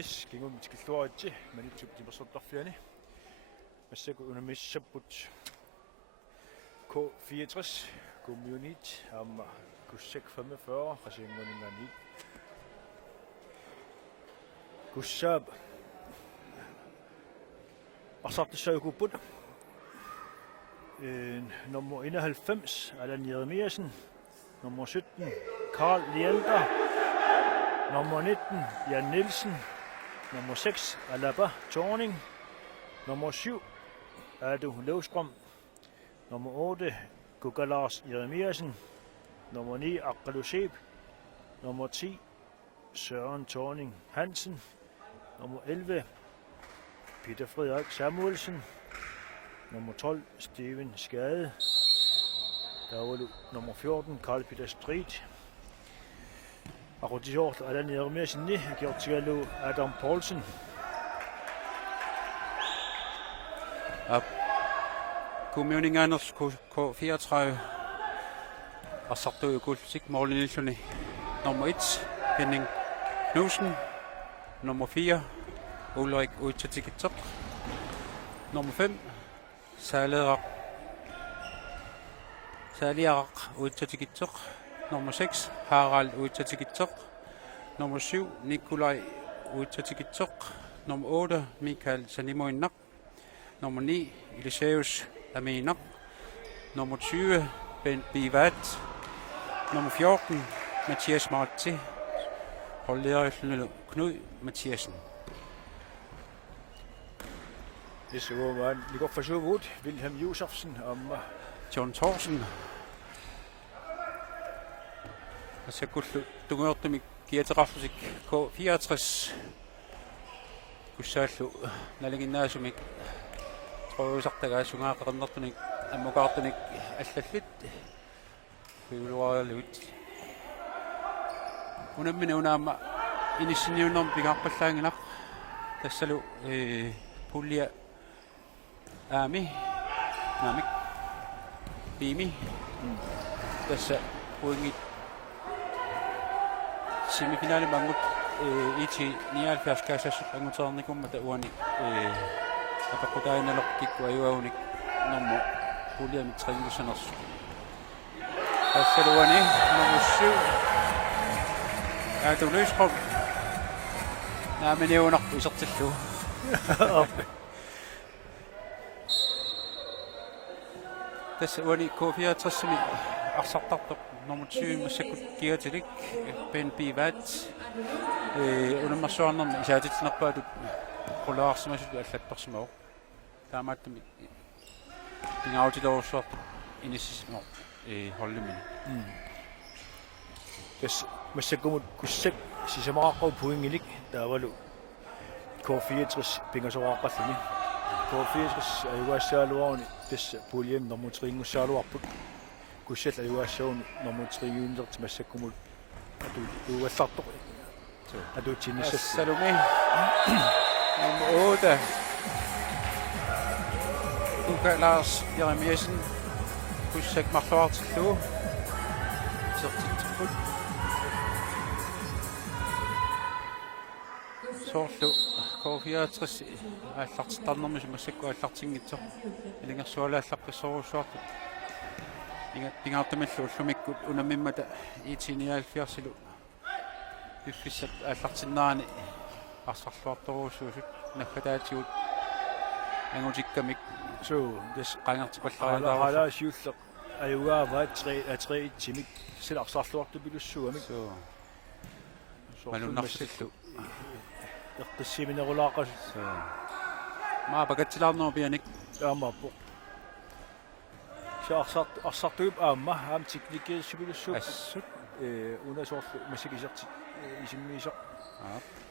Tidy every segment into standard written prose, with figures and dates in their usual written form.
Yes, gingum tikilluaritsi manitsuk timersortarfiani. Massaku unamissapput K64 community amma kussak 45 qasiinguningani. Kussab Arsartissaukupput nummer 91 Allan Jeremiasen, nummer 17 Karl Lielder, nummer 19 Jan Nielsen, nummer 6 Alaba Thorning, nummer 7 Adu Løvstrøm, nummer 8 Gugalars Jeremiasen, nummer 9 Akkaluseb, nummer 10 Søren Thorning Hansen, nummer 11 Peter Frederik Samuelsen, nummer 12 Steven Skade, der var nummer 14 Karl Peter Street, arrondissement Allan Jeremiasen ni Gjortsigalo Adam Poulsen. Kommunen Anders K34 og Sartø Guldsik Morten Nielsen. Nummer 1 Henning Knudsen, nummer 4 Ulrik Uitatikitok, nummer 5 Saliak Uitatikitok, nummer 6 Harald Uitatikitok, nummer 7 Nikolaj Uitatikitok, nummer 8 Michael Sanimoinak, nummer 9 Eliseus Aminak, nummer 20 Bent Bivat, nummer 14 Mathias Marti, holdleder Knud Mathiasen. Det var en godt forsøg ud. Wilhelm Josefsen om John Thorsen. Og så kunne du gøre det med Giertrafsik K64. Kunne så nælge som ikke tror jeg sagt, at jeg synger rønnertning. Jeg må gøre den ikke alt fedt. Vi vil være lidt. Hun er min under ind i sin nævn om vi har på slangen nok. Der så Pulja Ami, Namik, Bimi. Der så ude semifinale bangut i 79 kasser bangutarne kommer der uani. At på dagen eller kigge og jo unik nummer Pulja med 30 senders. Der så uani nummer 7. Ja, du Løvstrøm. Nej, men det er jo nok så til nu. Det er jo K64 som er sagt op nummer 20 med sekundære til det. Ben Bivat. Under mig sådan om jeg det nok bare du kollar som jeg synes er lidt små. Der er meget dem. Den aftale der så ind i sidste år holde med. Hvis man skal gå mod kusek så meget på pointen der var lu K64 penge så ret fint. K64 er jo også alvorligt hvis Puljem nummer 3 nu så alvorligt på kusek er jo også nummer 3 under til man skal gå mod du er sagt at du tjener så Salome nummer 8 Lars Jeremiasen kusek marklar til nu så Sorlu K64 аллартарнэрми сумассакку аллартингитсо илингерсуалаалларпи соруссуарту пингаартамаллу уллумиккут унамиммата итиниалфиарсилу пиффиссап аллартиннаани арсарлуарторуусуусут наггатаатигут ангутиккамик så des qangertipallarialaa alaasiulleq ajugaava 3 timik silarsaarluartupilussuamik so malunarsillu Ertissiminерулаақас ма багатсилаарнеру пианик аамаппо саарсартуип аама аам техникииссупилуссуп ассут унасоорлу масигисерти исиммиисеқ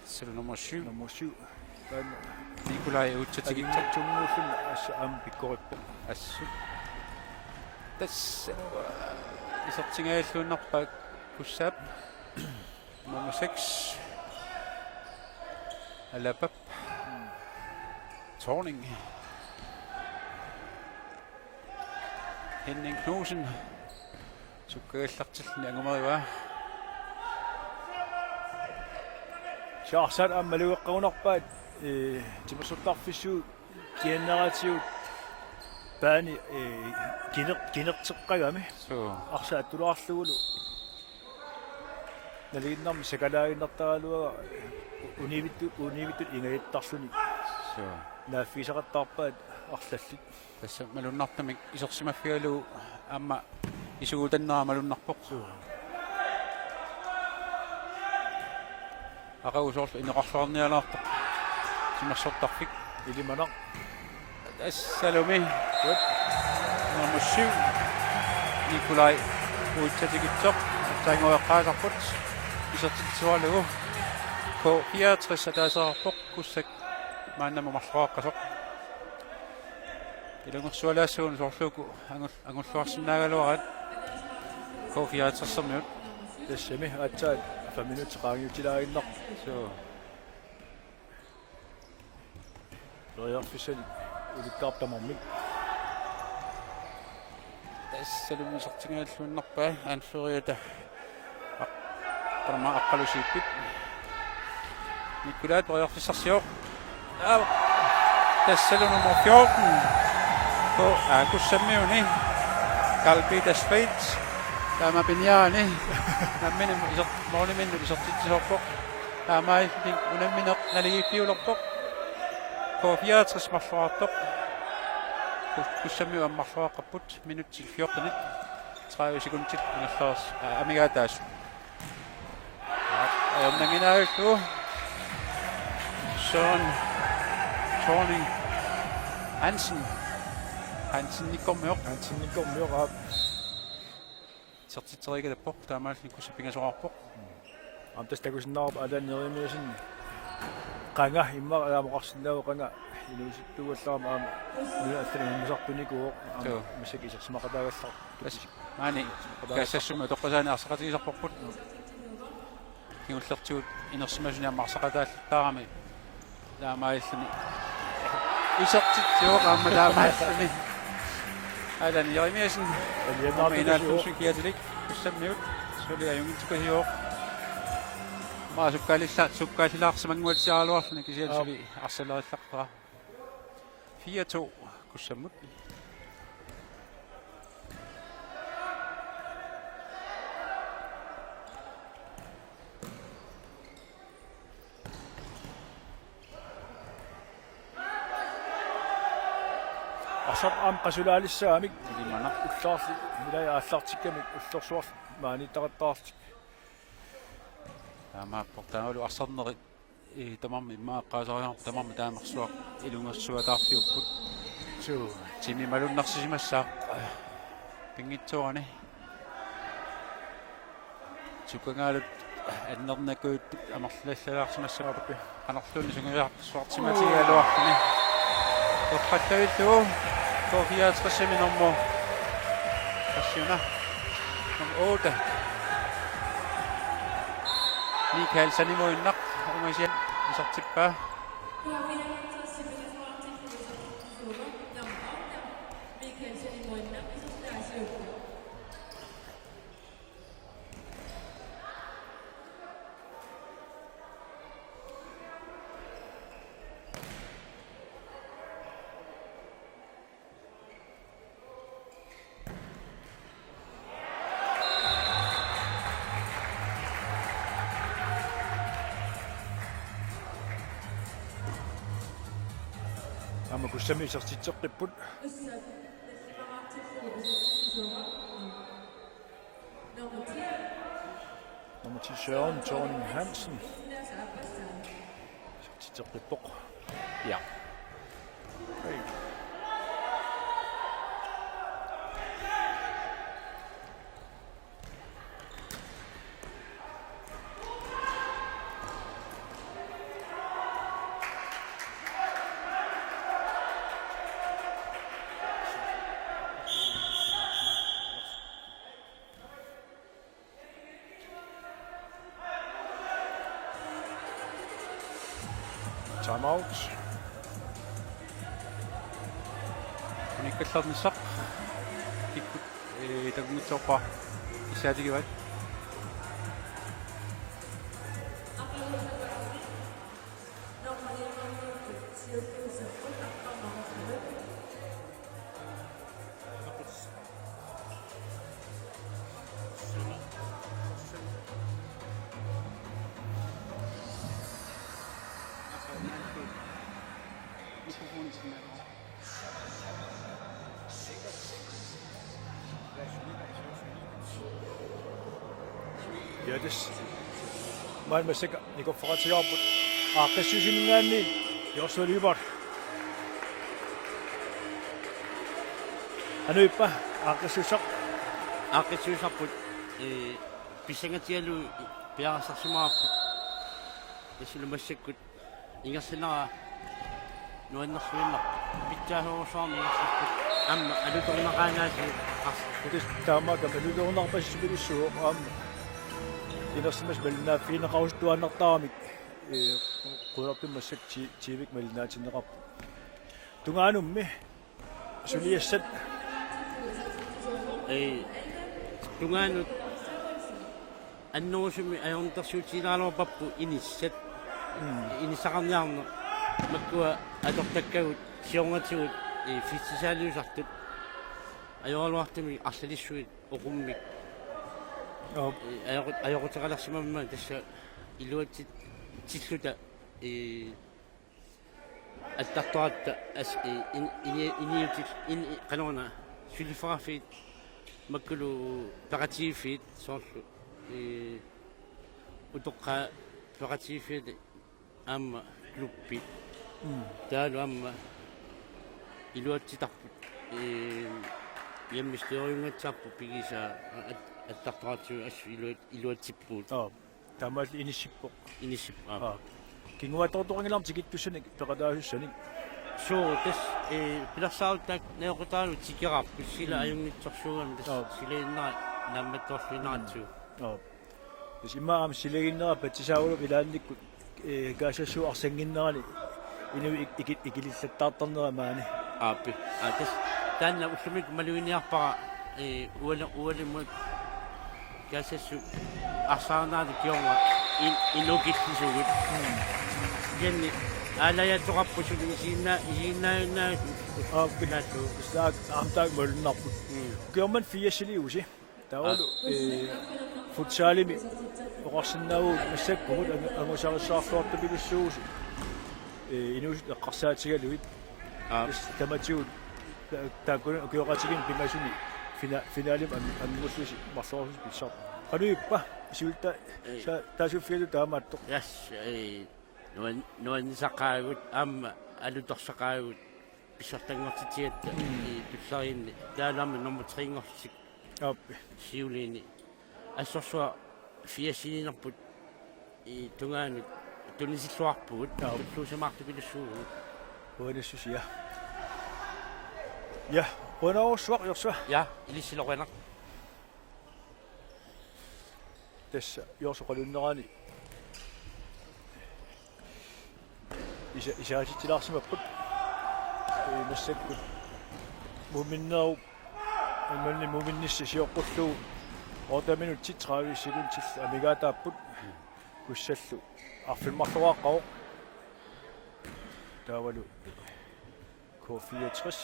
силу номер 7 Nikolaj Uitatikitok tungmuullun assa aam pikkorippo ассут тас исертингааллууннарпа куссаап номер 6 Alabab Thorning Henning Knudsen sukkagallartillni angumariwa Saarsat ammalueqqarunerpaat timersuttarfissuu kianneratiut paani kinerteqqagami So arsaattularlugulu naliinnarmi sakalaaginnertaraluaga univittut ingayittarluni so naaffiisaqattaarpaat arlallit tässä malunnartamik isorsimaffialu amma isuutannaa malunnarpoq aqausorlu ineqarluarnialaartoq simersortarfik ilimanaq assalumi nummer 7 Nikolai uitsatigitsoq taingoeqqaasarput isertitsualugu K64 ataasararpoq kussak maannama marluaqqasoq ilungersualaassuun sorluuku angulluarsinnaagaluarat K64 тассами аатсаат 5 минут qaangiutilaagиннар so лориарфиссани улиттаартамармик тассалумисортингааллууннарпаа аанфериута парма аққалусииппит Николай лориарфиссарсиоқ тассалу nummer 14 på Akussammiuni Kalpita Schweiz Tama Pinjani Nammin isort mornimin isortitsorpoq Tamai unammineq naligiippiulerpoq K64 marluartoq Kussammiu ammarluaqqapput minuttil 14 30 sekundtil ingerlaars amigaataas ayernanginaagallu Søren Thorning Hansen nikkormiuq антинникормиораап сертитеригалаппоқ таамаалли кусаппингасоқарпоқ амтастакусиннаарп алаанеримиусин qanga imma aamоqarsinnaagu qanga inuusittugullaama aama nuaallani mmusartunikuu missaki isersimaqataagallar тас маани кассассума тоққасаани арсақатигисарпорпут кигуллертигут инерсимасуниаммарсақатааллаарами таамааллани исертитсуоқ аама таамааллани алани Jeremiasen алианнаартусиу kiatilик уссаммиут сули аюнгитсукахиоқ maa sukkaalilaarsimangуатсиаалуарлуни кисиалсули арсалериллаққара 4-2 куссаммут асар аам qasulaalissaamik илимана уллаарли илая ааллартиккамик уллерсуар маанитақаттаартик таама портаалу арсарнери тамарми имааққаасариар тамарми таамерсуақ илунгерсуатаарфиуппут суу тими малуннарсисимассаа пингитсуарани сукангаалут аннернакуут амерлаллалаарсимассааппи канарлуунни сунгиартсуартиматигалуарлуни тоққаттавиллуу K64 nummer Kassiuna nummer 8 Mikael Sanimoinnaq umasian isortippaa аама куссами исертитсеққиппут nummer 10 Søren Thorning Hansen исертитсеққиппоқ ja timeout униккалларниссақ киккут тагмитсоорпаа исаатигиват Ja des maailma sega niinku faqatigaarput aaqqassisusinungaanni yorsualiupar anuippa aaqqassussaq aqitsuusarput pissangatialu piarasarsimaarput tassilumassakkut ingersinara nuannersuinnar pitsaahorsaarni ingersarput amma alutornaqaanaasi qarsarput des taamaaka malulornarpassupilissuu aamma inersimas malnaafiinaqarustuannartaramik qulertummassak tiivik malnaatinneqarpu tungaanummi suliassat tungaanut annoosumi ajornersuutilaaloorpappu inissat inissaqarniarner makkua atortakkagut siorngatigut fitsisaaliusartut ajorluartumi arsalissuit oqummik ajorutaqalarsimamma tassa iluatsit tilluta attартуаратта ас иниутил канорна сулифарафит маккулу паратифит соорлу утоққа паратифит амма клуппи таалу амма илуатситарпут яммистериунгатсаарпу пигиса attартуаратсу ассу илуатсиппуут таамаал иниссиппоқ инисип кингуаторторангиларм тикиттуссаник пеқатаасуссаник соо тас пиларсаалутаак неоқутаалу тикерарпу сила аюнгитсорсуугам тас силаиннера намматторлуинаратсуу ис имаам силагиннера патсисаагулу илаанниккут каасассуу арсангиннерани инуи икилиллаттаартарнера маани ааппи тас таанна уллумик малуиниарпара уалиммут каасассу арсаарнаали киорга инукиллисугут янни алаятоқарпусули исииннааюннаа пилаату ислаак аамтаак молнарпут киорман фиасилиуси таалу футсаалими оқарсиннааву массаккумут ангусарissаарфуарту пилиссуусу инус эққарсаатигалуит таматиут тааккуна киоқатигин пимасуни финалим ангуссуси марсоорсус писсаар кануиппа сиулта таасуффиалу таамааттоқ яс нуаннисақаагут аама алуторсақаагут писсартангортитиатта туссаринни таалаама номер 3-ngorсик ааппи сиулини ассорсуа фиасининерпут тунгаанут тунисиллуарпугут туллуусамаарту пилуссуугу уанссусия я унаорсуақ йорсуа я илиссилоқинақ тасса йорсоқалуннерани исаатитилаарсимаппут массаккут муминнеру имманни муминнисси сиоққуллуу ортаминут 30 секундтил амигаатааппут куссаллу арфилмарлуааққао таавалу K64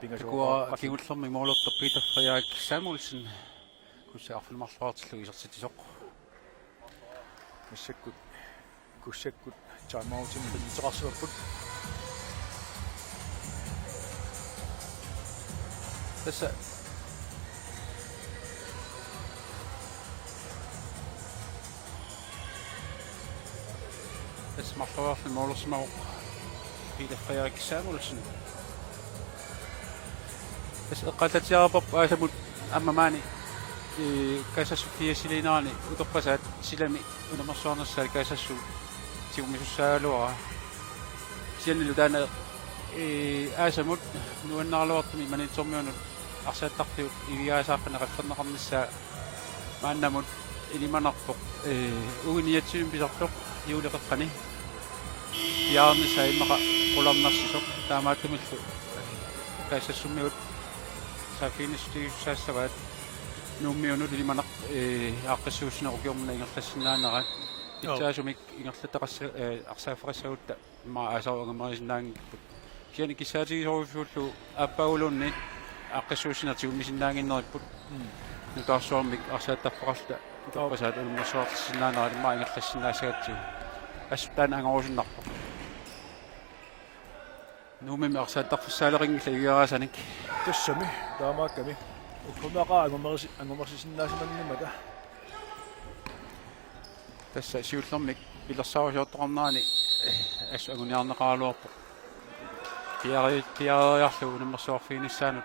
пингасуа кигуллерми моолортор Питер Фриак Самуэлсен кусса арфилмарлуартиллу исертитисоқ массаккут куссаккут таймаутин битеқарсуаппут тасса марлуарфи моолерсимау Питер Фриак Самуэлсен тасса эққалатиарпап аасамут аммамаани касассу фиасилинаани утоққасаат силами унамерсуарнерсаали касассу тигумисуссаалуара сианнилу таана аасамут нуаннаарлуартми манитсормиунут арсааттарфиут ивиаасааққанеқаллернеқарниссаа мааннамут илиманарпоқ угиниатсиум писартоқ юулеқеққани яарнисаа имақа қуларнарсисоқ таамааттумиллу касассуммиут сафинистиуссаассаваат нуммиунут илиманақ ааққассуусинеқу киормна ингерлассиннаанерат итсаасумик ингерлатақасса арсааффеқассагутта ма аасауангамарисиннаангиппут киани кисаатигисоруффууллу аппаулунни ааққассуусинертигумисиннаангиннериппут нутаарсуармик арсааттарфеқарла тоққасаат улмерсуартиссиннаанерат ма ингерлассиннаасагатсиг ассутаан ангорусиннарпо Nuumimi arsaattarfussaaleringilla тассами таамаакками уккунаагаа ангумерсисиннаасиманнимата Tässä siullormik pillersaarsiortoqarnaani агуниарнеqaaluarpo tiariarlu unersorfiinissaanut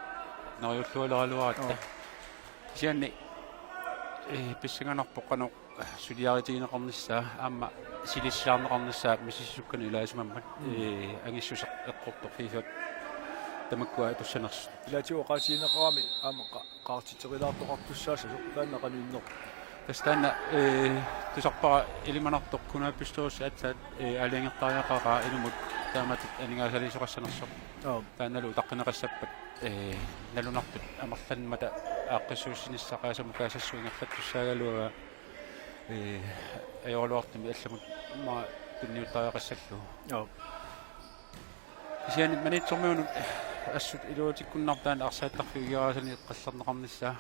nariullualeraluaratta sianni pissinganarpo qanu suliaritiineqarnissaa aamma silissaarneqarnissaa mississukkani ilaasumammat angissuseq eqqortor fiifat tamakkua tussanersu илаатиу qaasiinеqarami аама qaartitterilaartoqartussaasa тааннақануиннер Tästä tusarpara ilimanartoq kunaappistuus atsaat aliangertariaqaraa ilumut taamatut aningaasalisoqassanersoq taanalu taqqinerassappat nalunartut amarlanmata aaqqissuussinissaqaasamukaassassuingerlattussaagaluaga ajorluartumi allamut ma tunniuttariaqassallu isiani manitsormiunut assut iluutikkunnartaan arsaattarfigiaraasani qallarneqarnissaa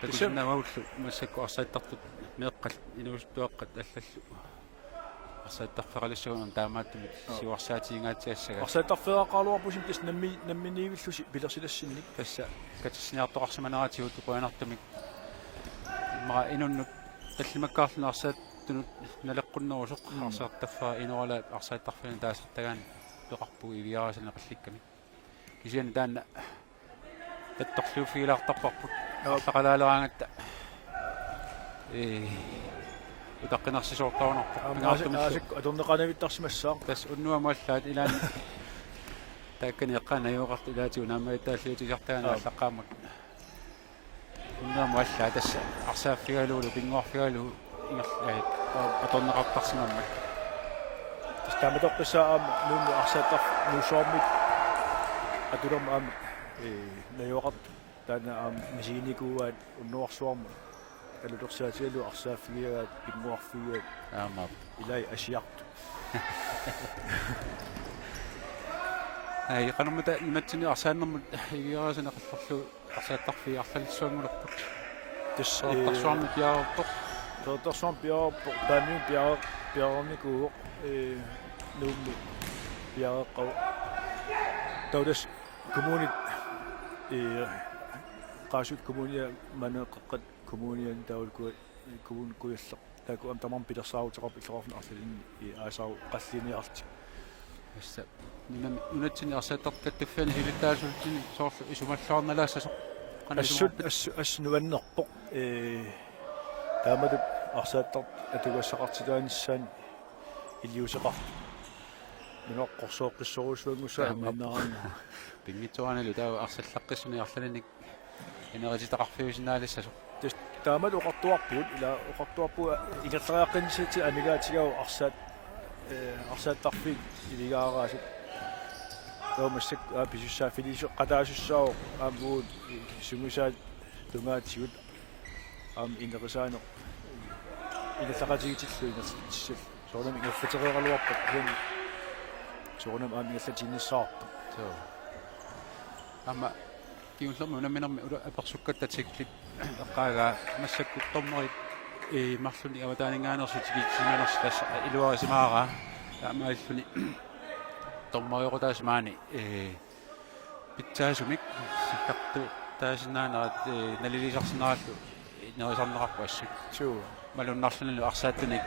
Tässä maullu masakku arsaittartut meeqqal inuustuaqqat allallu arsaittarferalissuun taamaattumit siuarsaatiingaatiassaga арсаатарфеақарлуарпусим кис намминиивиллуси пилерсилассинник tässä катсиниартоқарсиманерatigut уқуанартумик мара инуннут таллимаккаарлуна арсааттунут налеққуннерусоқ арсаартаффаа инуала арсаиттарфина таасартагаан пеқарпуг ивиарасана қалликками кисиани таанна татторлууфигилаартарпарпут тақалаалераангатта утаққинарсисоортаунарпу аасик аторнеқанавиттарсимассаа тас уннуамаллаат илаан тааккани эққана юоқарт илаатиу наамаитааллиутисартаана аллаққаамут уннуамаллаа тасса арсааффигалуулу пингуарфигалуу ингерлаат аторнеқартарсимаммат тас тааматоққиссаа аама нууму арсааттар нуусоормит атулерм аама наёоқарт таана аама мисигиникууаат уннуарсуарма калуторсаатигалу арсааффигигаат пингуарфигаат аамаа илай асиарту ай канамата иматсини арсааннэрмут игиарасана қаллерлу арсааттарфи арлалиссуангулерпут тарсуарми пиаарпоқ тоторсуам пиаарпоқ таами пиаарникуу нуумми пиаареққау таудас коммунит qaasut kommunia maneqqat kommunian taulku kuun kuillaq taaku am tamam pilersaarutaqarp illerorfun arlalin aasau qalliniarti assa nunatsini arsaattarkattuffaani hilitaasultini soorlu isumalluarnalaassasuq assut nuannerpoq taamatut arsaattar atugassaqartitaanissaani iliuseqart nunoqqorsoqqissorusuangusaa minnaranna pingitsuanalu taa arsallaqqissuni arlaninik энерититақарфиусинаалиссасо таамал оқартуарпут ила оқартуарпу игерлериаққинсити амигаатигау арсааттарфи илигаараасут таамассак писуссаа филисо qataasussao аамуут сумусаат тунгаатигут аам ингерисаано илаллақатигитиллу ингерситсил соорнам ингерфатереералуарпат хэн соорнам аам ингерлатинниссаарпа тоо ама kiunlormu unamminermi apersukkattatiklit eqqaagaa massakkuttормерит марлуни аватаанингааnersitigitsimaanersi tas iluarisimaara taamaalluni tormeriorutaasimaani pitsaasumik siqqartu taasinaanarat nalilisarsinarallu nerisarnerarpu assuk suu malunnarlunlu arsaattunik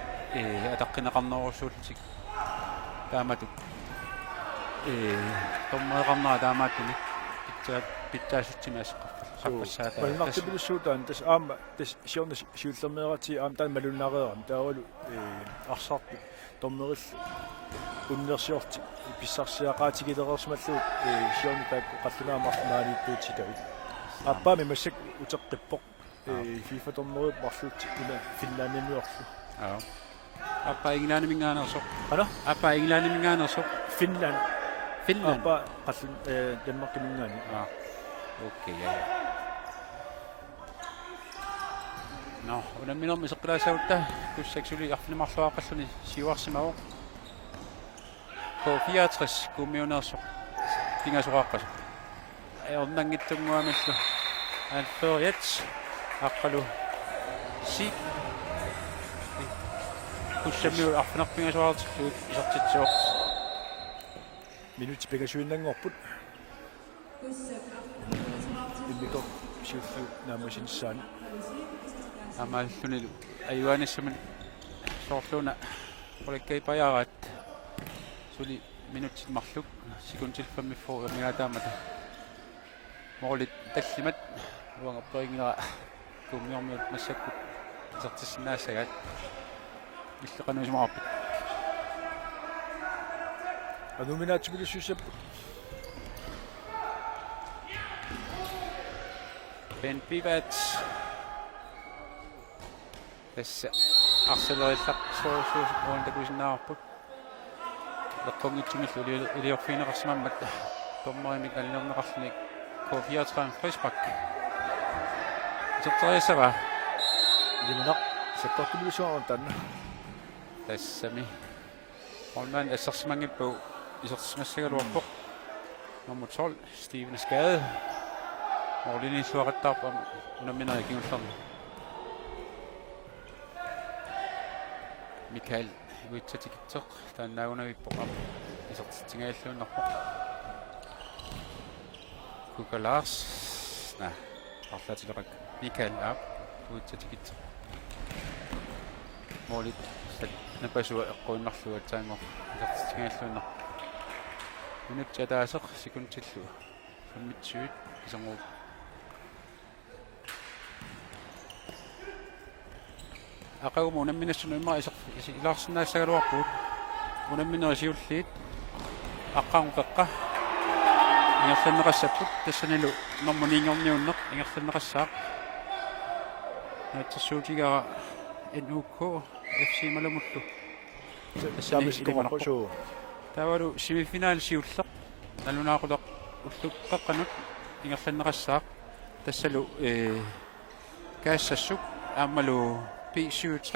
ataqqineqarnerussuultik taamatut tormeriqarnera taamaattunik pitsaasutsimaas qappassaata малнартипилуссуутаан тас аама тас сиорна сиуллермеерати аама таан малуннаареерам таавалу арсаарпи томмерил уннерсиорти писсарсиақаатигилерерсималлуут сиорна таакку қаллунаамарлунаанииттуутикавит аппаами массак утеққиппоқ фифа томмериуп марлуутти уна финландимиорлу аппа ингилаанимингаанерсоқ ана аппа ингилаанимингаанерсоқ финланд Finland аппа қаллун Danmarkимингаани окей no unamminermi seqqilaasautta kussaksuli arfinimarluaqalluni siuarsimao K64 kummiunersoq pingasuraqqasu aornangittunguamallu alferiat aqqalu si kussammiu arfinarpingasuraartilluut isartitsuoq minuutti pekasuinnanngorput immikor siullu naamasinsaani амааллуни аюаниссаман соорлуна поликкайпаяараат сули минутит марлук секундилфаммиффоо мигаатаамата морулит таллимат уангапперингера куммиормиут массаккут сертиссинаассагаат иллеқануисмаарпит ануминаатсимилуссуссаппут Ben Pivats tässä akselerilla suosuus uintakuisinnaarput leqqungitsimillu iliorfiineqarsimammat tommorimik allinerneqarluni K34 frisbak iserteriassava limanaq sakkortumulisuarun tanna tassami orman assersimangippu isertimassagaluarpoq nummer 12 Steven Skade Orlini suaqattaarpam unammineri kingullerni Mikael uitsatikitseq taannaagunavippoq isertitsingaаллууннарpoq Kukalars na arlaatilerak Mikael aap uitsatikitseq moolit napasua eqquinnarlua taango isertitsingaаллуунnar minuttiataaseq sekuntillu 25 isanguu Aqagumu unamminassunu imma ilaarsinnaassagaluarpuut unamminerisiulliit aqqaanqeqqa ingerlanneqassapput tassanilu normuniingorniunneq ingerlanneqassaaq naatsersuutigara NUK FC Malamullu saamisikomarpu suu taavalu semifinaalisiulleq nalunaaqulaq ulluqqaqqanut ingerlanneqassaaq tassalu kaassassuq aammalu P67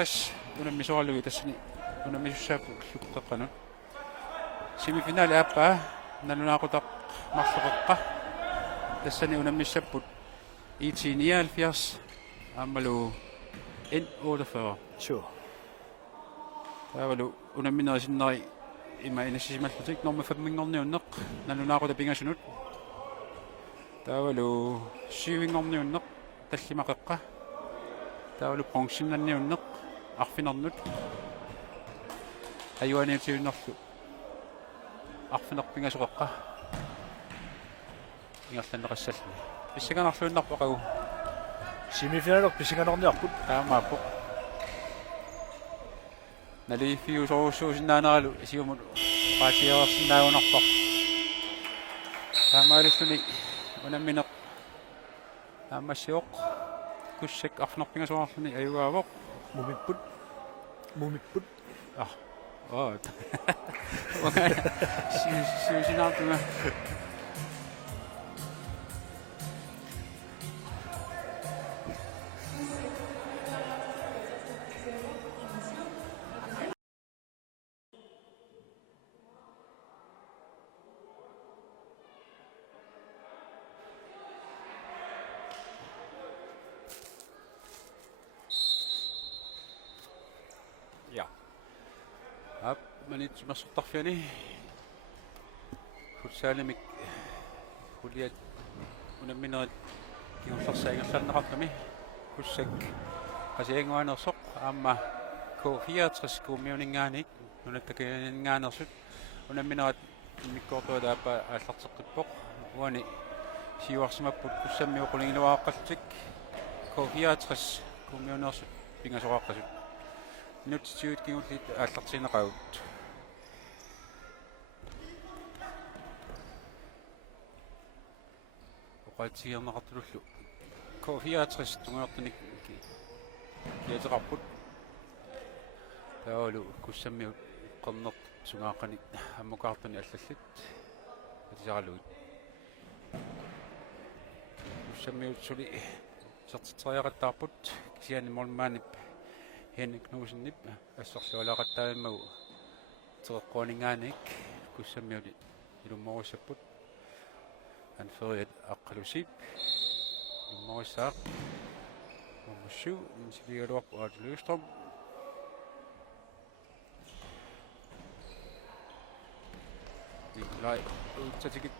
unammisoralugi tassani unammissussaapu ulluqqaqqanut semifinaali aappaa nalunaaqutaq marluqeqqa tassani unammissapput I79 aammalu N48 suu taavalu unamminerisinneri ima inassisimallutik norma famminngorniunneq nalunaaquta pingasunut taavalu siivingorniunneq tallimaqeqqa taavalu bronsinnanniunneq arfinernnut ajuaniutiunnerlu arfinerpingasuqeqqa ingerlanneqassalluni pissaganarluunnerpaqagu semifinaalor pisinganorniarput taamaappoq naliifiusoruussuusinnaaneralu isiumut qaatiaversinnaagunarpoq taamaalilluni unammineq aammassiuq kussak arfinerpingasuarluni ajugaavoq mumipput siusinaartuma manit masuttarfiani futsaalimik kuliat unamminerit kingullersaingerlanneqartami kussak qasianguanersoq aamma K64 kuummiuninngaaniik nunattakininngaanersut unamminerat mikkortuataappa aallarteqqippoq uani siuarsimapput kussammiuqulingiluaaqqaltik K64 kuummiunersut pingasoqaqqasut minutitsiut kingullit aallartineqagut oqaatigiernaqartulullu K64 tungeertanik kiateqarput taavalu kussammiut qerneq sungaaqanik ammukaartuni allallut atisaraluit kussammiut suli sertiteriaqattaarput kisiani mormaanip Henrik Knudsen assorlualaqattaammagu teqquaninngaanik kussammiuli ilummorissapput anferiat aqqalusip ilummorissaaq nummussu insipigaluarpu Aatulustrom Kai utsatikit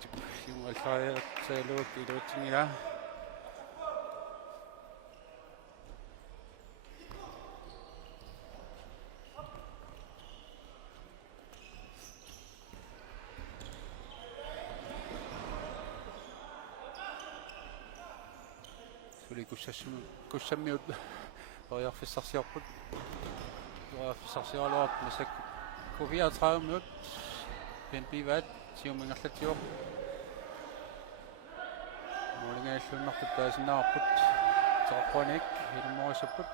yung alkaya sa loob ilutingila. Suli kussamiut pariarfissarsiarput. Pariarfissarsiarluart masak Kofia 30 minut. Penpivat siumingerlatiuq. Mulingaallunartut taasinaarput. Taqquanik ilmuasapput.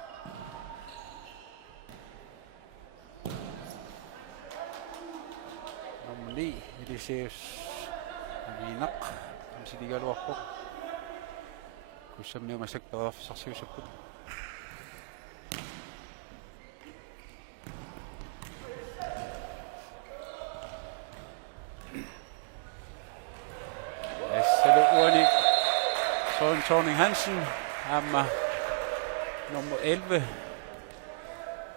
Amli ilisius aminaq amsidigaluarpoq. Kussammiu masak pariarfissarsiusapput. Thorning Hansen, nummer 11,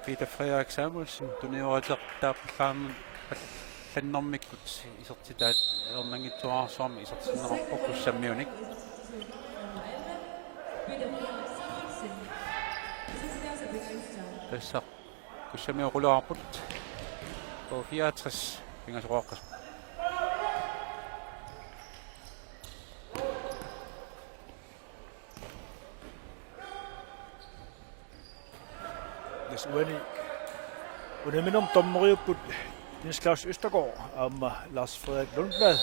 Peter Frederik Samuelsen, turnerer der på sammen fænommikut i så til at man ikke tror som i så til når fokus sammenhæng. Det så kussammen ruller op på 64 fingers rokker. Uani unaminum tommeriupput Niels Claus Østergaard Lars Frederik Lundblad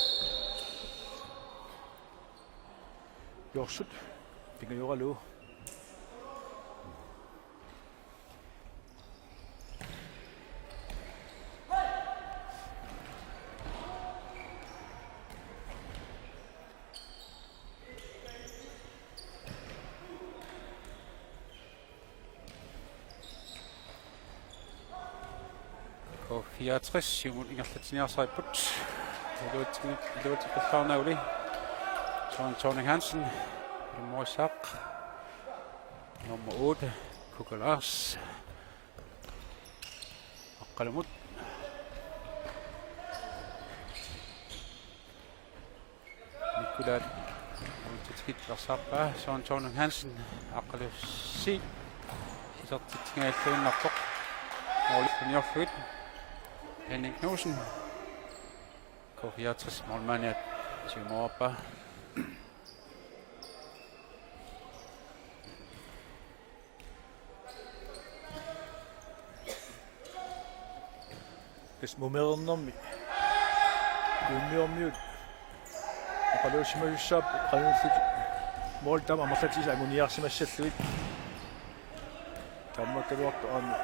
Jorsut Pingajoralu på 64, ingerlatinersaiput. Iluutiqillarnauli. Thorning Hansen, Moisak. Nummer 8, Kukalars. Aqqalamut. Nikulat. Utitqitlarsarpa, Thorning Hansen, Aqqalussi. Isertitsingaallunarpoq. Orliqniorfut. Henning Knudsen, K64 målmand Timorpa. Kes mumernermi kummiormiut aqaluusimagussaapu qanullut mooltam amarlatis anguniarsimassalluit tammakkaluartu aami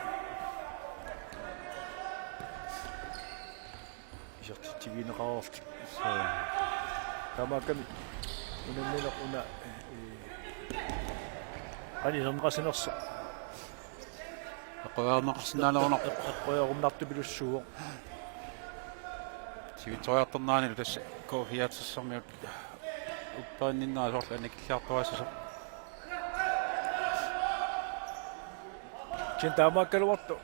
tivineqaarti tamakkami unammineq una qani herneqasinersa Aqquarneqarsinaalerunaq eqqoyarumnartupilussuuq sivitoiartornaani tässä K64 uppaanninnaasor annikillartuasasa kin tamakkaluartu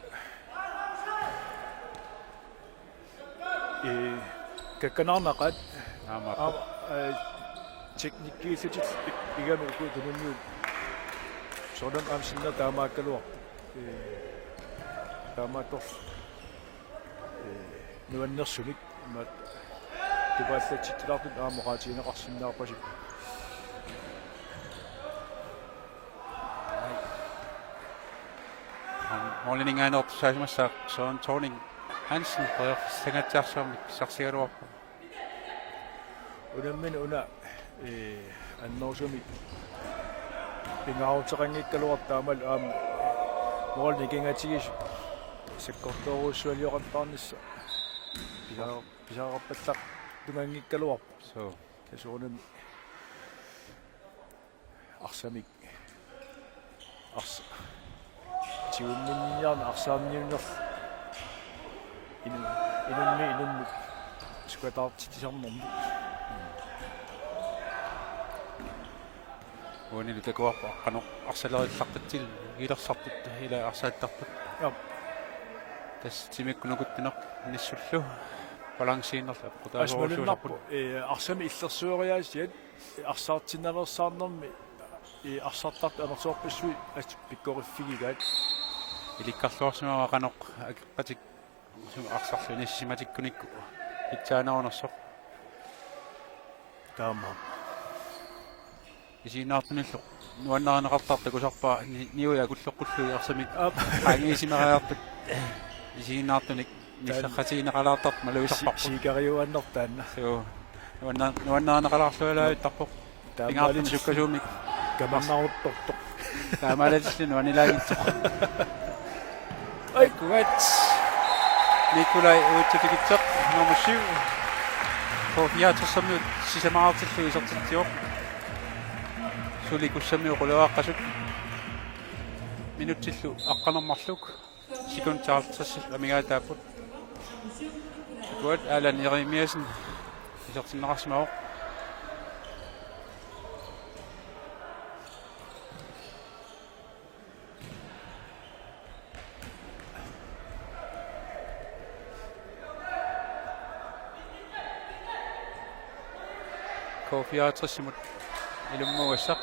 kakkanarnaqat teknikkiisatit iganu kutununniut sodan amsinna tamakkaluartu taamator nuannersunik mat tupaallatsittilartut aamoqaatiineqarsinnaarpasik Målingaanort saimassa Søren Thorning Hansen pariarsangatsiarsaamik sarsigaluarpu unammin una annorsumi pingaarutaqanngikkaluartaamal moolni kingatigis sakkortoruussualioraltaarnissa pisaqarpallaq tungangikkaluarpu so kasuunami arsamik tiumminniarna arsaamniunnerl inunmi skuataartitisarnermu uani lutakuarpa aqqanoq arsaleriillartattil ilersartut ila arsaattarput ja tas timikkunukuttineq nissullu балансииннерла асмалуннарпу арсами иллерсуориаасиат арсаартинналерсаарнэрми арсартарт анерсоорписсуи пиккориффигигаат иликкарлуарсимава канеқ акеққатик арсарлуни симатиккуникку итсаанаунерсоқ таама исинаартуниллу нуаннааneqartarta kusarpaa niuya kulloqqullu arsamik ангисимераартут исинаартуник ниллаққатигинеқалаартарт малуисарпарпут сигариуаннертаанна соо нуаннааneqаларлуалаавит тарпоқ пингаартун суккасуумик камарнаарутторто таамалатиллуну анилагитсоқ ай куат Николай уутсакитсеқ номер 7 кофиатерсамиут сисамаартиллу исертитсиоқ суликуссамиу quluaqqasut минуттиллу аққанермарлук секундтаартассил амигаатааппут куат алан еримиасен исертиннеқарсимаоқ кофиатерсимут илуммуассақ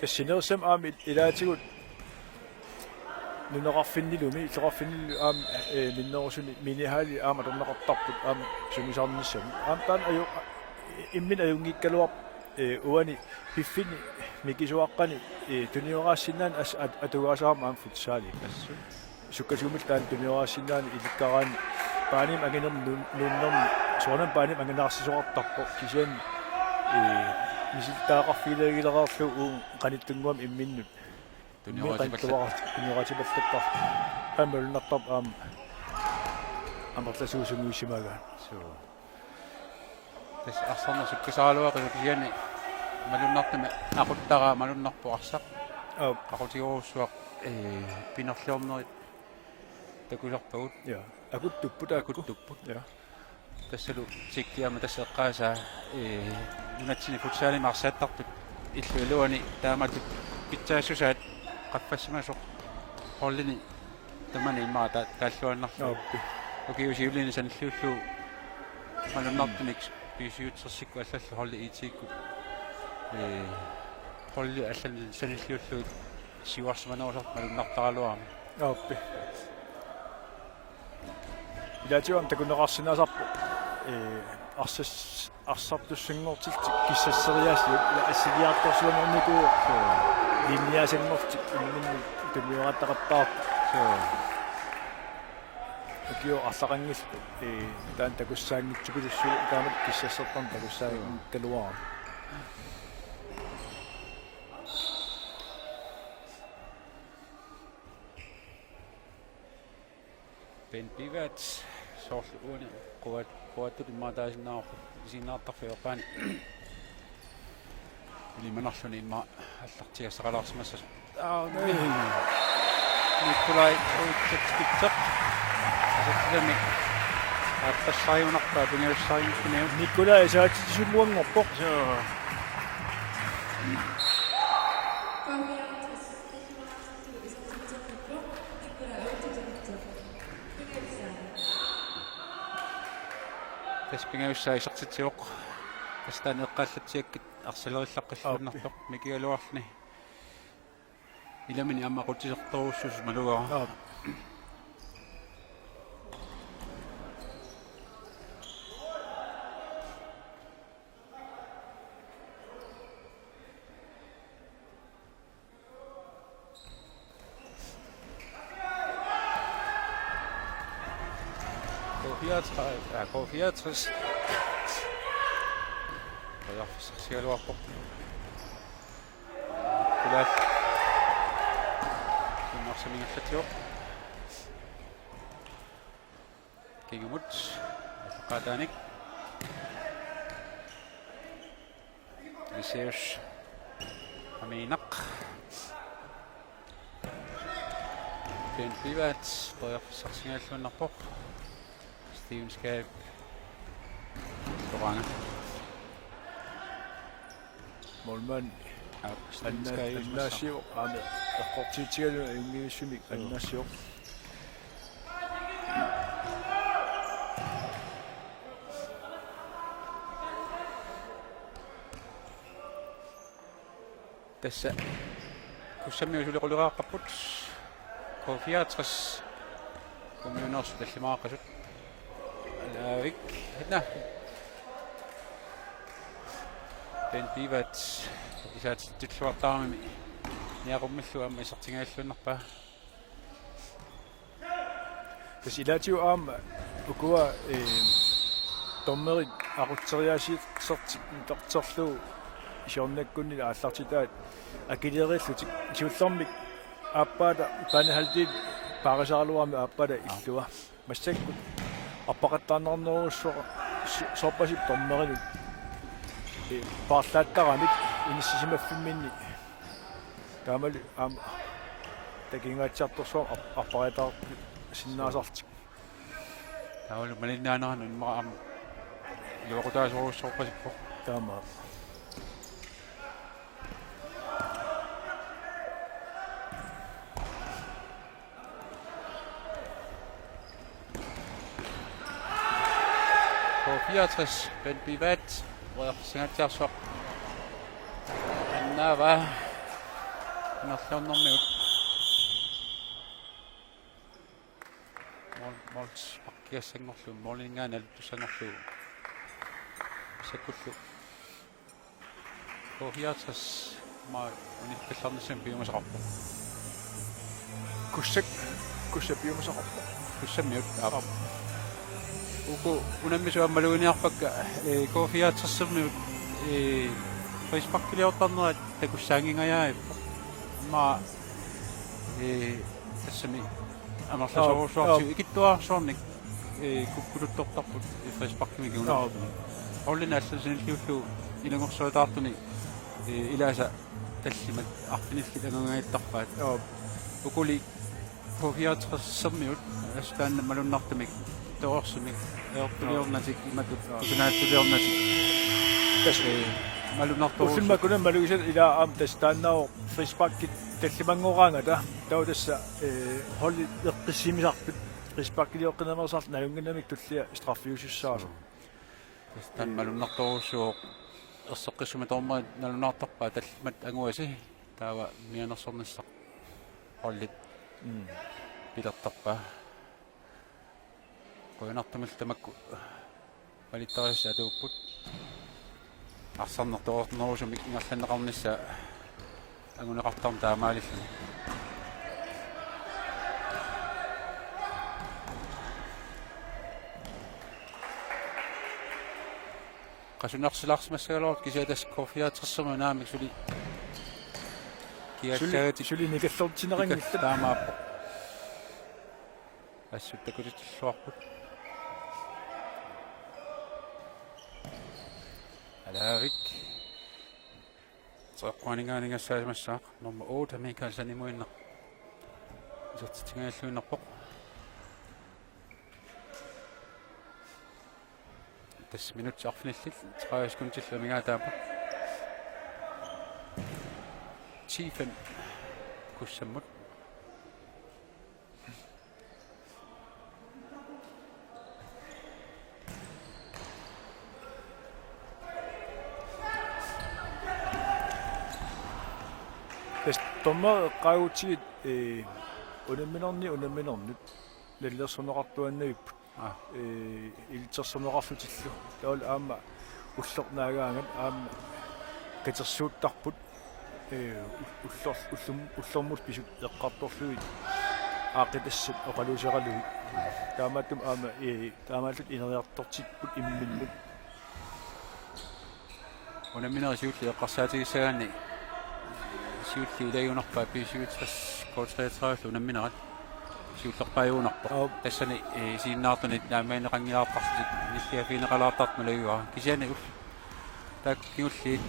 тассинерсам аами илаатигут нунеқарфиннилуми иллеқарфиннилу аами миннерусуни минихаали аама торнеқартарпут аами сумисаарниссами аамтаан аю иммин аюнгиккалуар уани пиффини микисуаққани туниораассиннаан ас атугаасаама аам футсаали ассу суккасуумил таан туниораассиннаани иликкараани пааним агинерм нуннерми соонам пааним агинаарсисоқартарпо кисиан мисилтаақарфилаагилераарлу уу қаниттунгуам имминнут туниораатипаллаттар аммалуннартар аама амерласуусунгуиссимагаа соо тас арсарна суккасаалуақи кисиани малуннартами ақуттараа малуннарпу арсақ ақутигоруссуақ пинерлиорнерит такулерпагут я акуттуппут акуттуппут я тассалу сиккиама тассеққаасаа нунатсини футсаали марсааттартут иллуилуани тааматут питсаассусаат qaffassimasuq hollini tamani immaata kaalluannarlu okiyusiulini sanillullu malunartunik piisiutsersikku allallu holli iitiikku holli allan sanillullu siuarsimanuusart malunnartaraluarmi ааппи илаатиуам такунеқарсинаасарпу арсартуссангортилти киссассериаасу ассилиарторсуанернику линниасангортик имминни туллиораттақаттаар акио арлақангиллу таан такуссаангитсукулуссуу таамат киссассертарн такуссаагиккалуара Ben Pivats soorlu uuni quattut immaataasinnaaru isiinnaartarfiuqaani limanarluni imma аллартигассақалаарсимассас Николай уутсаккитсеқ асаттами аттассааюнарпаа пингиуссааюнкунеу Николай саатисуллуангорпоқ таспингиуссаа исертитсиоқ тастаанеққаллатсиаккит арсалериллаққиллууннартоқ микигалуарлни иламини аммақутисерторуссус малугаа Кофиатрис я сигалуарпоқ кулаас синнарсамингерлатиоқ кигумут qataanik research aminaq Ben Pivats qoyarfissarsingaallunarpoq Steven Skab Soranga målmand аннаасио аама эққортиитигалу ингиуссумик аннаасио tässä kussami suliquluqaqqapput kofiatras kommuners tallimaaqasut alaavik na den pivat isat tilluartaarmi niaqummallu amma isartingaallunnerpa тас илаатиу аама укуа томмерит aqutseriaasiiqsertik tortorlu исиорнаккунни ааллартитаат акилеериллутик сиуллэрмик ааппаата панахалтиит парисаарлуарми ааппата иллуа массаккут аппақаттаарнернеруссоо сорпасип томмерилут паарлааттарамик иниссисимаффимминни таамали аама такингаатсиарторсоо аппаратаарпи синнаасартик таавалу малиннаанерну иммаам луоқутаасоруссорпасиппо таама Kofiatras Ben Pivat representaatiarsuaq annaava nerlornermiut mols pakkiassangorlu morlingaana aluttusangorlu sakkullu Kofiatras ma unikkallarnissam piumasaqarpu kussappiumasaqarpu kussammiut aapa uku unamisuammaluuniarpakka kofiaatsersermiut Facebook-liortarnerat takussaangingajaaippa ma tassami amarlasorusuartu ikittuarsuarnik kukkuluttortarput Facebook-migi unarpuni ollina allusinilliullu ilangorsuutaartuni ilaasa tallimat artinillit angangaiittarpaat ukuli kofiaatsersermiut astaanna malunnartamik toorsimik eortuliornatik imatut kunaattuliornatik тас малуннартуус уллиммакуна малугисат илаа аам тастааннао фрисбаккит таллимангораангата тау тасса холли эққиссимисарпит фрисбаккилиоққинамерсарт налунгинамик туллиа страффиусиссаасо тан малуннартуусуо ерсеққиссуми тоорма налуннаартарпаа таллимат ангуаси таава мианерсорниссақ холлит пилертарпаа коинартамил тамакку валиттарисса атууппут арсарнертуорнерусумик ингерланнеқарнисса агунеқартарм таамаалиллу qasunersilaarsmassagaloort kisiatas kofiaatersermu naamik suli kiallaati сули никаллертинерингилла таамааппо ассуттакутиллуарпут алаавик соққуанингаанингассаасмассаақ номер 8 амикаалсанимуиннер исертитингааллуиннерпоқ тас минут арфиниллил 30 секундтилла мигаатаапа 10-5 куссаммут тас томма эққаагутигит унамминернут наллерсунеқартуаннавиппут илтерсунеқарлутиллу таул аама уллернаагаангат аама катерсууттарпут уллормут писут эққарторлуит аақитассат оқалуусералуит таамааттум аама таамааллут инериартортиппут иммиллут унамминерисиулли эққарсаатигиссагаани сиулли илаюнарпаа писуутсас коотреатрааллу унамминерат сиуллерпааюунарпо тассани сииннаартуни наамаинеқангиаартарлутик ниллиафинеқалаартартмалаюа кисиани ул тааккиулли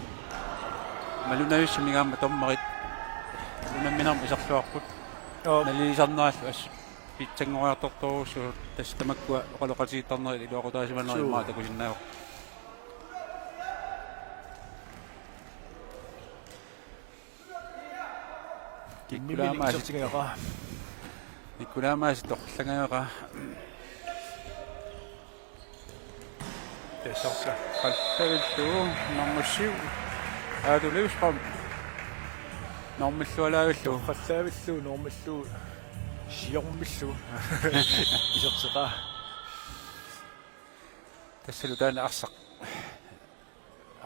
малунаюссумигаама томмарит унамминерм исарлуарпут налисарнааллу ас питсангориарторторуссу тас тамаккуа оқалоқатииттарнери илуақутаасиманнеримаа такусиннаавоқ 10 Innimil isortingaqa. Ikkulaamaasi toqlangaaqa Tessarta. qallavilluu normussiu aadulivsqam normillualaavillu Qallavillu normillu siormillu. Isortiqa. tassalu taana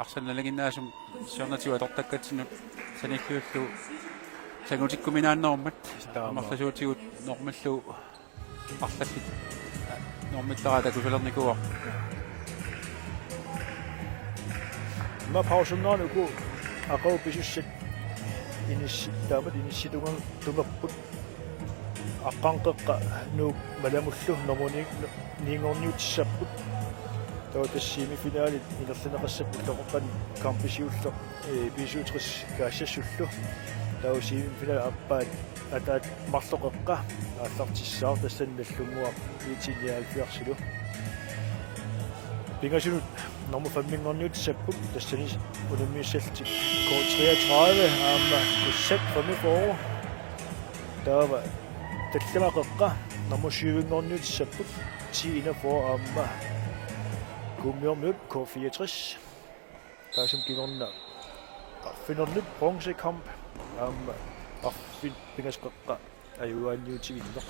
arsannalanginnaasum siornatiu atortakkatsinut sanikkuullu sangutikkuminaannerummat amarlasuutigut normillu arlallit normittaraata kusulernikua Ma pausunnaanu aqau pisussit inissitaamat inissitungan tungapput aqqanqeqqa nuuk malamullu normuni niingorniutissapпут тоо тассими финалит илерлинеқассап уллоқоққан камписиулло писуутris каассассуллу тоо сими финал аппаат атаат марлоқеққа ааллартиссаар тассанналлунгуа итиниаалфиарсилу пингасунут норму фаммингорниутиссаппут тассани унаммиуссалти код 33 аама куссак фаммифоо таава талламақеққа норму сювингорниутиссаппут 10 for аама Gummiomut K64. Der er som gik finder nyt bronzekamp. Finder skrækker er jo en ny til vinter.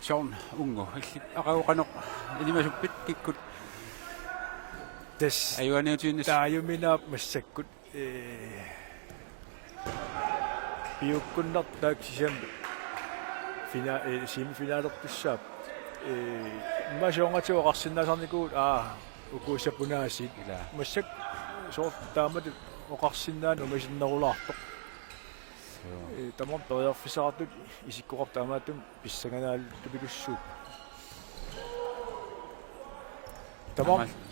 Sjovn unge. Arauqanoq inimasuppit kikkut. Des Ayuaniutinnis. der er jo minder med sækkut. Biokkunnart der eksempel. Semifinaalortissaap масионгатиу оқарсиннаасарникуут укуиссаппунаасит массак соор таамат оқарсиннаан умасиннерулаартоқ тамам тояарфисаартут исиккоқар таамааттум писсаганаал тупикуссуут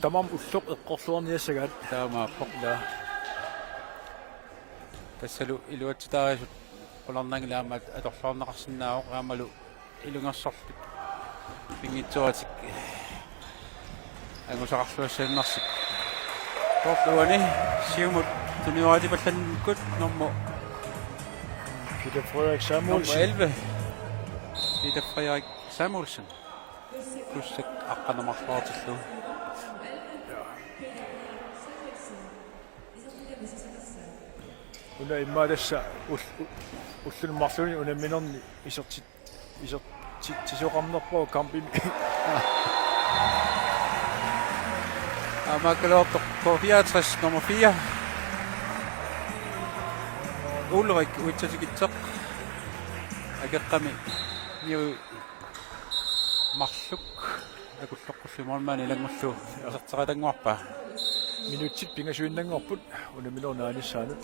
тамам уллоқ эққорлуарниассагаат таамааппоқла тассалу илуатситаарисут qolornangilaamaat atorluarnaqarsinnaao qaamalu ilungersorluk pingitsuatik angusaqarluassaannarsit torluani siumut tuniuatipallannikkut normu Peter Frederik Samuelsen 11 Peter Frederik Samuelsen kussak aqqanamarluartillu Una immaadassa ullunmarluni unamminerni isertit tisoqarnerpaa kampimi Amakalortoq K64 nummer 4 Ulrik uitsatikitseq ageqqami niu marluk akulloqqullumarmaani ilangullu aserteqatanguarpa minutsit pingasuinnanngorput unamminernaanissaanut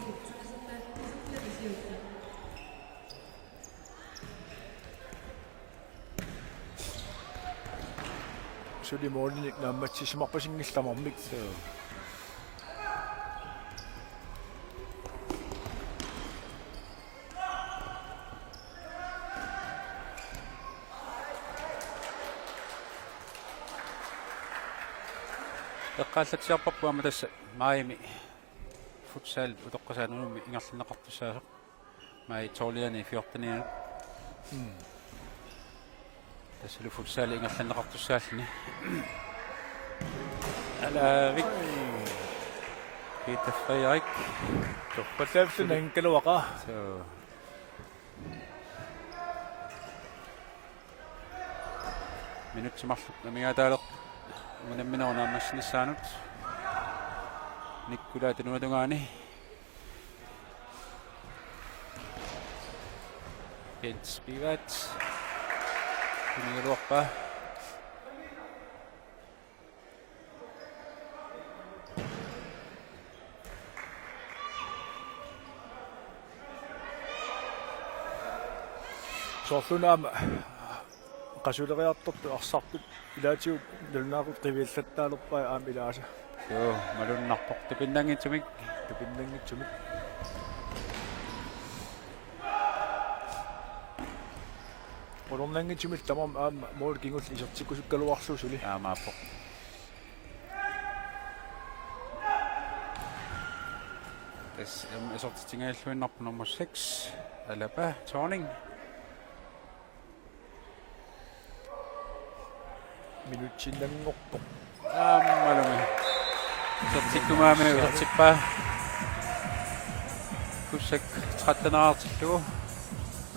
suli moornik naammatsisimarpasingillamarmik eqqaallatsiarparpuama tassa Miami futsal utoqqasaanuumi ingerlinneqartussaasuq mai Torliani 14 tassalu futsal ingerlinneqartussaallini Alavik Peter Frederik torpallaavsun ankaluaqa so minutimarluk namigaataaleq unamminerunaamassinnissaanut nikkulaatanuatungaani Jens Bivat kunigaluarpa soorlunaama qasuleриartortu arsartut ilaatiut nulnaaqut qiviillattaalerpaa aam ilaasa so malunnarpoq tapinnangitsumik tapinnangitsumik qolornangitsumil tamam aam mool kingull isertikkusukkaluarluusuli aamaappoq This sortitingailluinnerpu number 6 Alaba Torning. Minutsinangorpo. Malumi. Sortikkumaami usertippa. Kussak 13-artillugu.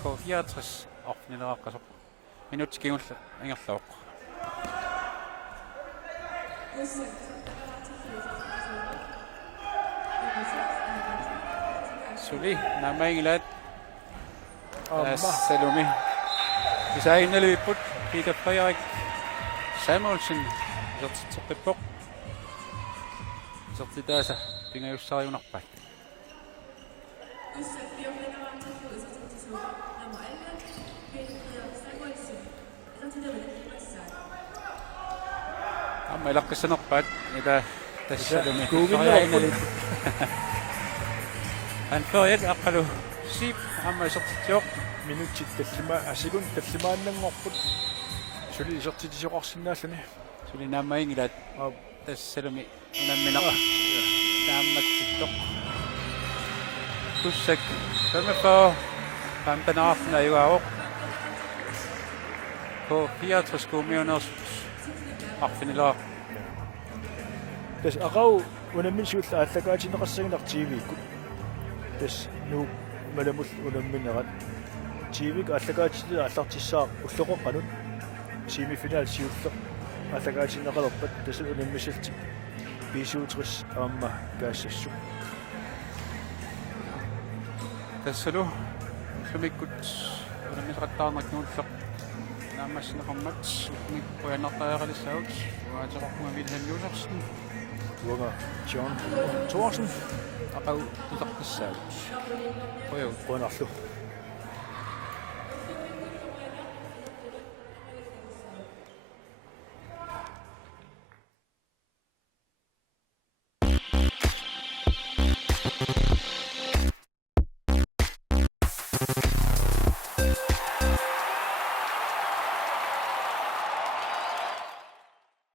K64 orfinileraqqasoq. Minutskiunlla ingerluoq. Suli namaingilaat Salumi. Isainnaluipput Peter Frederik Samuelsen sertitseqqippoq. Sertitaasa pingajussariunarpat. Amma ilaqqissanerpaat ila tassalumi. Google-nerput. Anferiat aqqalu siip amma sertitioq. Minutsit tallima asikun tallimaannangorput. Suli isertitisoqarsinnaallani. Suli naammaingilaat tassalumi unamminaq taammatsittoq. Kussak 45 15 ajuaroq. K64 kuumionersut arfinileaq. Tas aqau unammin suulla allakaatineqassiginar tas nu malamul unamminerat TV allakaatille allartissaaq ulloqoqqanut semifinal siulleq allakaatineqalerpat tas unammisalti pisuutris aamma kaassassuq Tassalu sumikkut unammisaqattaarnaknuulleq naammassinеqarmat nikkuyanartaaqalissaut uateqorpunga Wilhelm Josersen tuanga John Thorsen aqau tutarqissaut. Qoyut qonarlu